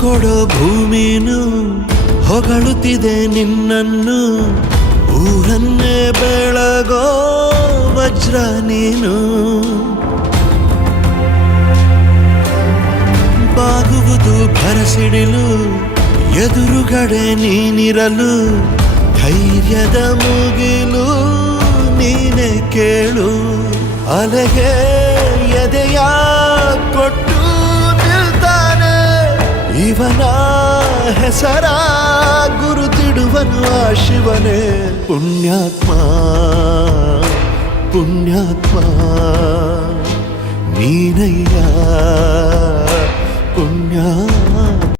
ಕೊಡೋ ಭೂಮಿನು ಹೊಗಳುತ್ತಿದೆ ನಿನ್ನನ್ನು, ಊರನ್ನೇ ಬೆಳಗೋ ವಜ್ರ ನೀನು. ಬಾಗುವುದು ಭರಸಿಡಿಲು, ಎದುರುಗಡೆ ನೀನಿರಲು, ಧೈರ್ಯದ ಮುಗಿಲು ನೀನೆ ಕೇಳು. ಅಲೆಗೆ ಎದೆಯ ಕೊಟ್ಟು ನಿಲ್ತಾನೆ, ಇವನ ಹೆಸರ ಗುರುತಿಡುವನು ಆ ಶಿವನೇ. ಪುಣ್ಯಾತ್ಮ ಪುಣ್ಯಾತ್ಮ ನೀನಯ್ಯ ಪುಣ್ಯಾತ್ಮ.